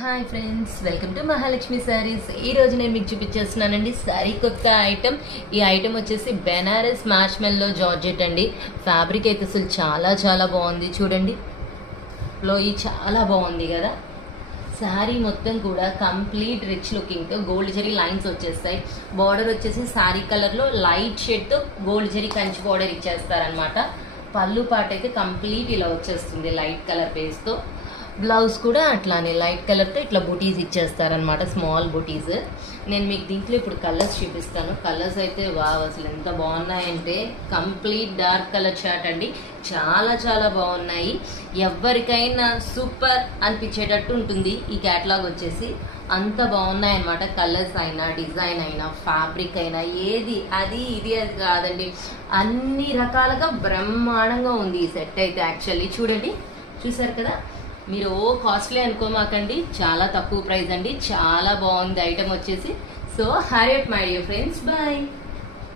Hi friends, welcome to Mahalakshmi saris. ఈ రోజు నేను మీకు చూపించేస్తున్నానండి శారీ కొత్త ఐటమ్. ఈ ఐటమ్ వచ్చేసి బెనారస్ మార్ష్మెల్లో జార్జెట్ అండి. ఫ్యాబ్రిక్ అయితే అసలు చాలా చాలా బాగుంది. చూడండి, ఫ్లోయి చాలా బాగుంది కదా. శారీ మొత్తం కూడా complete rich looking gold zari lines వచ్చేస్తాయి. బార్డర్ వచ్చేసి శారీ కలర్లో లైట్ షేడ్తో గోల్డ్ జరీ కంచి బార్డర్ ఇచ్చేస్తారనమాట. పళ్ళు పాట అయితే కంప్లీట్ ఇలా వచ్చేస్తుంది లైట్ కలర్ బేస్తో. బ్లౌజ్ కూడా అట్లానే లైట్ కలర్తో ఇట్లా బుటీస్ ఇచ్చేస్తారనమాట, స్మాల్ బుటీస్. నేను మీకు దీంట్లో ఇప్పుడు కలర్స్ చూపిస్తాను. కలర్స్ అయితే వావ్, అసలు ఎంత బాగున్నాయంటే కంప్లీట్ డార్క్ కలర్ చార్ట్ అండి. చాలా చాలా బాగున్నాయి. ఎవరికైనా సూపర్ అనిపించేటట్టు ఉంటుంది ఈ క్యాటలాగ్ వచ్చేసి. అంత బాగున్నాయి అన్నమాట. కలర్స్ అయినా, డిజైన్ అయినా, ఫ్యాబ్రిక్ అయినా, ఏది అది ఇది అది కాదండి, అన్ని రకాలుగా బ్రహ్మాండంగా ఉంది ఈ సెట్ అయితే. యాక్చువల్లీ చూడండి, చూసారు కదా. మీరు కాస్ట్లీ అనుకోమాకండి, చాలా తక్కువ ప్రైస్ అండి. చాలా బాగుంది ఐటమ్ వచ్చేసి. So hurry up my dear friends, bye.